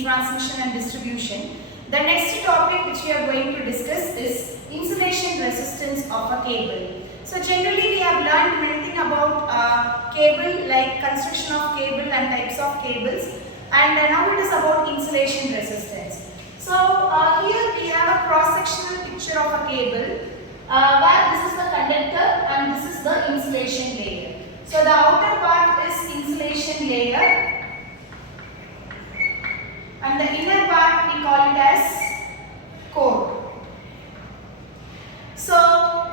in transmission and distribution. The next topic which we are going to discuss is insulation resistance of a cable. So generally we have learned many things about cable, like construction of cable and types of cables, and now it is about insulation resistance. So here we have a cross-sectional picture of a cable where this is the conductor and this is the insulation layer. So the outer part is insulation layer and the inner part we call it as core. So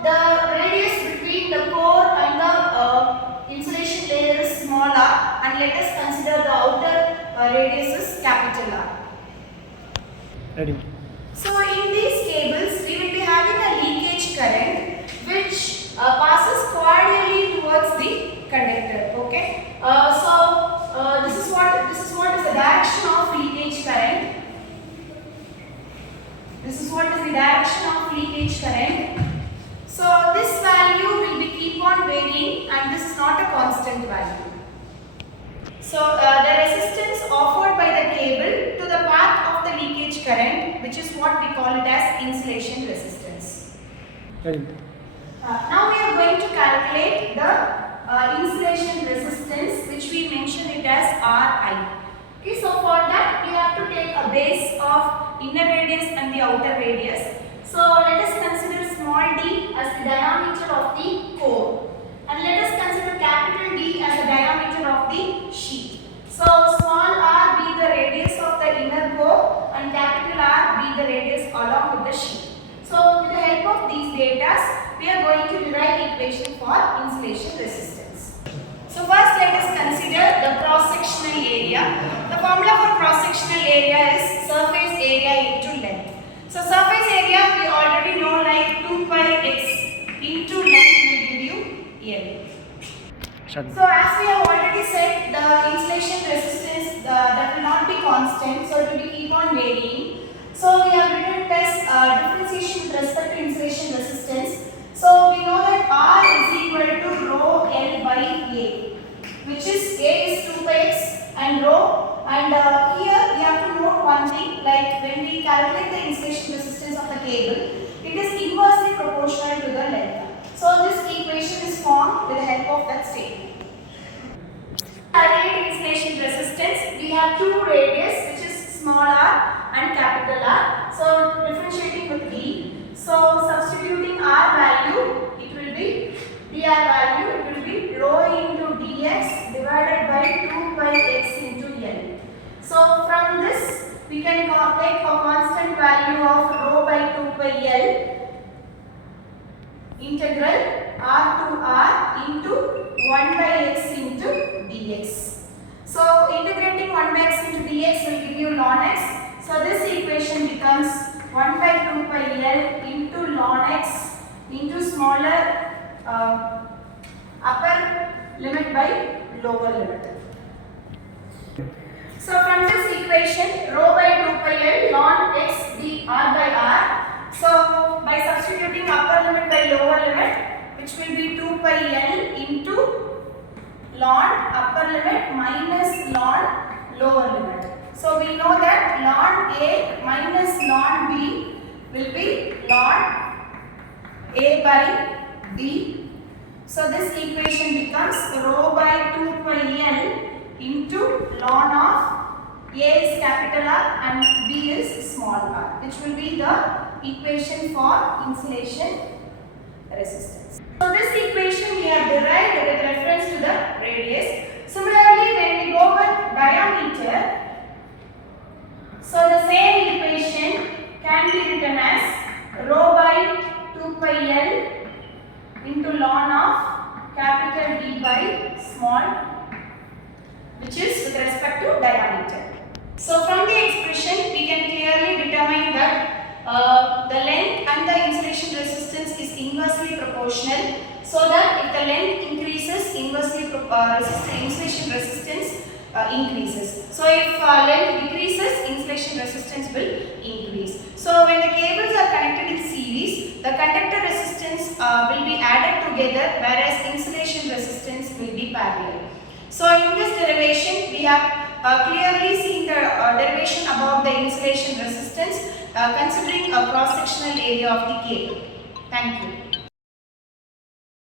the radius between the core and the insulation layer is small r, and let us consider the outer radius is capital R. Ready. So in these cables we will be having a leakage current which passes coaxially towards the conductor. Okay. This is what is the direction of leakage current. This is what is the direction of leakage current. So this value will be keep on varying, and this is not a constant value. So the resistance offered by the cable to the path of the leakage current, which is what we call it as insulation resistance. Ready. Now we are going to calculate the insulation resistance, which we mention it as Ri. Okay, so for that we have to take a base of inner radius and the outer radius. So let us consider small d as the diameter of the core, and let us consider capital D as the diameter of the sheet. So small r be the radius of the inner core and capital R be the radius along with the sheet. So with the help of these data, we are going to derive equation for insulation resistance. So first let us consider the cross-sectional area. The formula for cross-sectional area is surface area into length. So surface area we already know, like 2 pi x into length will give you L. So as we have already said, the insulation resistance that will not be constant, so it will be keep on varying. So we have written it as differentiation with respect to insulation resistance. So we know that R is equal to rho L by A, which is A is 2 pi x and rho. And here we have to note one thing, like when we calculate the insulation resistance of the cable, it is inversely proportional to the length. So this equation is formed with the help of that statement. Calculate insulation resistance, we have two radius, which is small r and capital R. So differentiating with D. So substituting R value, it will be dr value, it will be rho into dx divided by 2 by x into L. So from this we can take a constant value of rho by 2 by L integral r to r into 1 by x into dx. So integrating 1 by x into dx will give you ln x. So this equation becomes 1 by 2 by L into ln x into smaller upper limit by lower limit. So from this equation, rho by 2 pi L ln x dr by r. So by substituting upper limit by lower limit, which will be 2 pi L into ln upper limit minus ln lower limit. So we know that ln A minus ln B will be ln A by B. So this equation becomes rho by 2 pi L into ln of A is capital R and B is small r, which will be the equation for insulation resistance. So this equation we have derived with reference to the radius. Similarly, when we go with diameter, so the same equation can be written as rho by 2 pi L into ln of capital D by small, which is with respect to diameter. So from the expression we can clearly determine that the length and the insulation resistance is inversely proportional, so that if the length increases, insulation resistance increases. So if length decreases, insulation resistance will increase. So when the cables are connected in series, the conductor resistance will be added together, whereas insulation resistance will be parallel. So in this derivation we have clearly seen the derivation about the insulation resistance considering a cross-sectional area of the cable. Thank you.